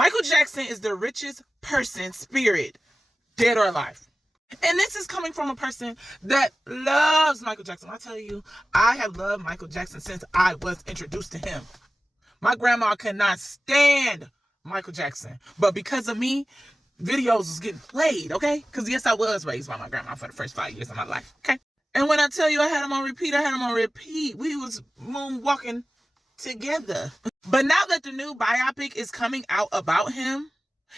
Michael Jackson is the richest person, spirit, dead or alive. And this is coming from a person that loves Michael Jackson. I tell you, I have loved Michael Jackson since I was introduced to him. My grandma could not stand Michael Jackson. But because of me, videos was getting played, okay? Because yes, I was raised by my grandma for the first 5 years of my life, okay? And when I tell you I had him on repeat, I had him on repeat. We was moonwalking together. But now that the new biopic is coming out about him,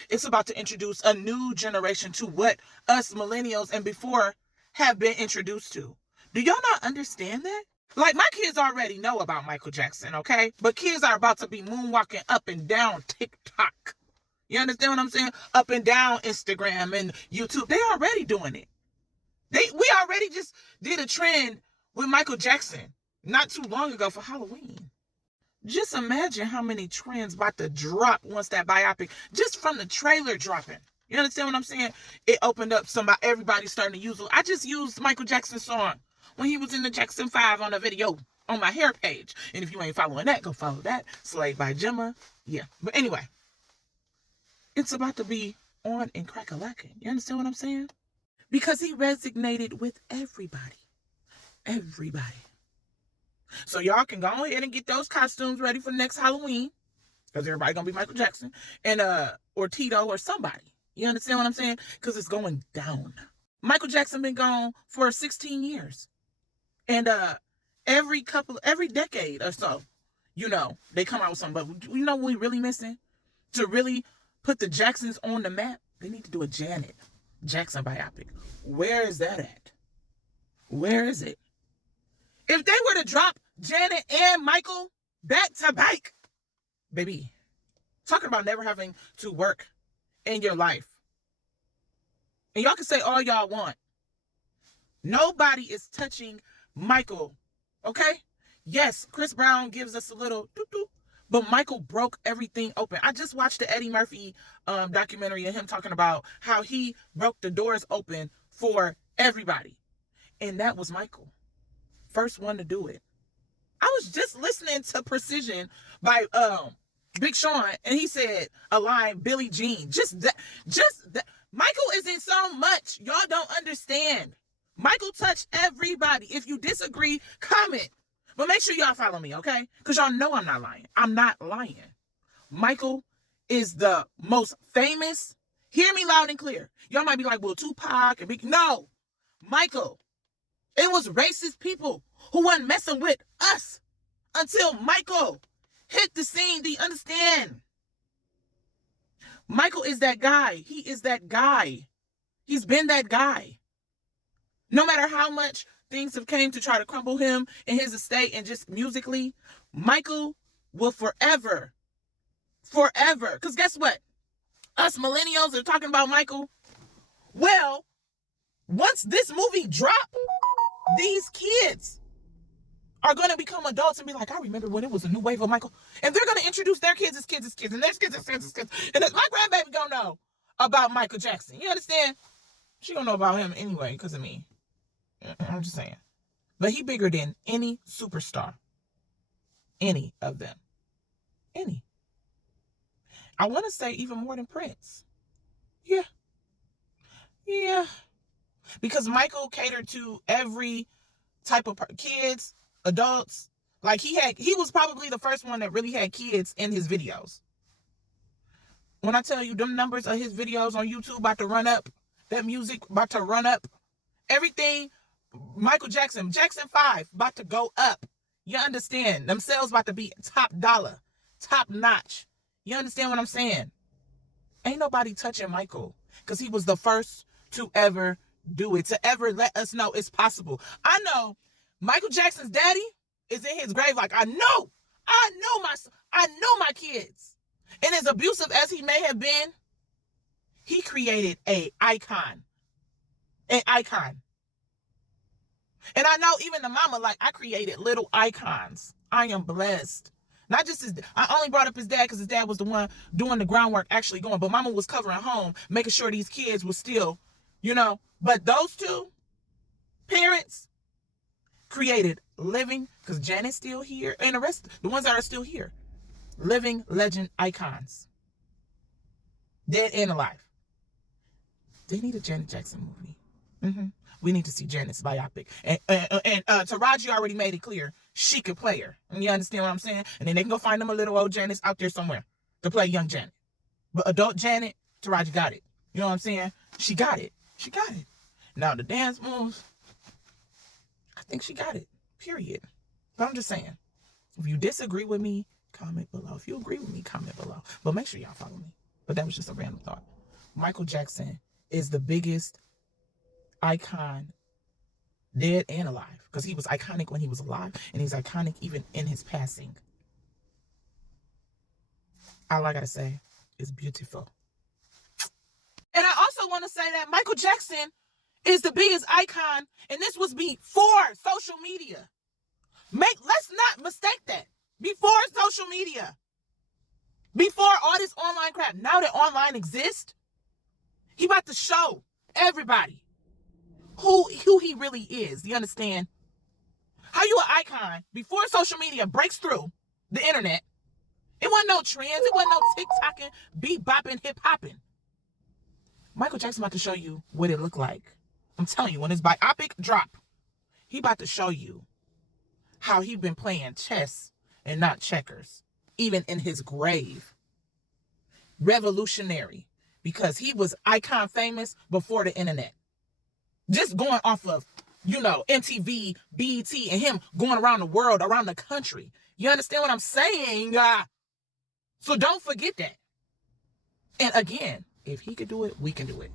it's about to introduce a new generation to what us millennials and before have been introduced to. Do y'all not understand that? Like, my kids already know about Michael Jackson, okay? But kids are about to be moonwalking up and down TikTok. You understand what I'm saying? Up and down Instagram and YouTube. They already doing it. We already just did a trend with Michael Jackson not too long ago for Halloween. Just imagine how many trends about to drop once that biopic, just from the trailer dropping. You understand what I'm saying? It opened up everybody starting to use it. I just used Michael Jackson's song when he was in the Jackson 5 on a video on my hair page. And if you ain't following that, go follow that. Slayed by Gemma. Yeah. But anyway, it's about to be on and crack-a-lacking. You understand what I'm saying? Because he resonated with everybody. Everybody. So y'all can go ahead and get those costumes ready for next Halloween. Because everybody gonna be Michael Jackson. And or Tito or somebody. You understand what I'm saying? Because it's going down. Michael Jackson been gone for 16 years. And every decade or so, you know, they come out with something. But you know what we really missing? To really put the Jacksons on the map, they need to do a Janet Jackson biopic. Where is that at? Where is it? If they were to drop Janet and Michael back to back, baby, talking about never having to work in your life. And y'all can say all y'all want. Nobody is touching Michael, okay? Yes, Chris Brown gives us a little doo-doo, but Michael broke everything open. I just watched the Eddie Murphy documentary of him talking about how he broke the doors open for everybody. And that was Michael. First one to do it. I was just listening to Precision by Big Sean, and he said a line, Billie Jean. Just that. Michael is in so much. Y'all don't understand. Michael touched everybody. If you disagree, comment. But make sure y'all follow me, okay? Because y'all know I'm not lying. I'm not lying. Michael is the most famous. Hear me loud and clear. Y'all might be like, well, Tupac and Big. No. Michael. It was racist people who wasn't messing with us until Michael hit the scene. Do you understand? Michael is that guy. He is that guy. He's been that guy. No matter how much things have came to try to crumble him and his estate and just musically, Michael will forever. Because guess what? Us millennials are talking about Michael. Well, once this movie drops, these kids are going to become adults and be like, I remember when it was a new wave of Michael. And they're going to introduce their kids as kids. And their kids as kids. And my grandbaby going to know about Michael Jackson. You understand? She going to know about him anyway because of me. I'm just saying. But he bigger than any superstar. Any of them. Any. I want to say even more than Prince. Yeah. Because Michael catered to every type of kids, adults. Like he was probably the first one that really had kids in his videos. When I tell you them numbers of his videos on YouTube about to run up, that music about to run up, everything, Michael Jackson 5 about to go up. You understand? Them sales about to be top dollar, top notch. You understand what I'm saying? Ain't nobody touching Michael because he was the first to ever do it, to ever let us know it's possible. I know Michael Jackson's daddy is in his grave like, I know my kids. And as abusive as he may have been, he created an icon. And I know even the mama, like, I created little icons. I am blessed. Not just I only brought up his dad because his dad was the one doing the groundwork actually going. But mama was covering home, making sure these kids were still, But those two parents created living, because Janet's still here, and the rest, the ones that are still here, living legend icons. Dead and alive. They need a Janet Jackson movie. We need to see Janet's biopic. And Taraji already made it clear she could play her. And you understand what I'm saying? And then they can go find them a little old Janet out there somewhere to play young Janet. But adult Janet, Taraji got it. You know what I'm saying? She got it. She got it. Now the dance moves, I think she got it. Period. But I'm just saying, if you disagree with me, comment below. If you agree with me, comment below. But make sure y'all follow me. But that was just a random thought. Michael Jackson is the biggest icon, dead and alive, because he was iconic when he was alive, and he's iconic even in his passing. All I gotta say is beautiful. And I also want to say that Michael Jackson is the biggest icon, and this was before social media. Let's not mistake that. Before social media. Before all this online crap. Now that online exists, he about to show everybody who he really is. You understand? How you an icon before social media breaks through the internet? It wasn't no trends. It wasn't no TikToking, beat bopping, hip hopping. Michael Jackson about to show you what it looked like. I'm telling you, when his biopic drop, he about to show you how he been playing chess and not checkers, even in his grave. Revolutionary, because he was icon famous before the internet. Just going off of, MTV, BET, and him going around the world, around the country. You understand what I'm saying? So don't forget that. And again, if he could do it, we can do it.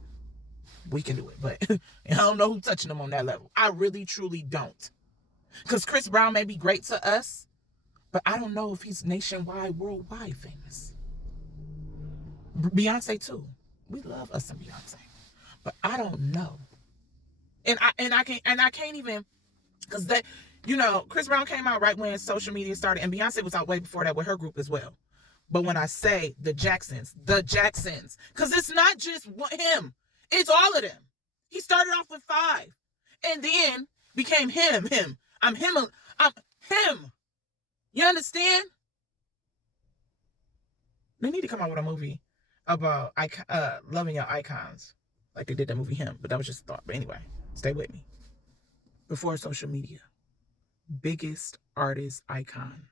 We can do it. But I don't know who's touching him on that level. I really, truly don't. Because Chris Brown may be great to us, but I don't know if he's nationwide, worldwide famous. Beyonce too. We love us some Beyonce. But I don't know. And I can't even, because that, Chris Brown came out right when social media started, and Beyonce was out way before that with her group as well. But when I say the Jacksons, because it's not just him, it's all of them. He started off with 5, and then became him. I'm him. You understand? They need to come out with a movie about loving your icons, like they did that movie Him. But that was just a thought. But anyway, stay with me. Before social media, biggest artist icon.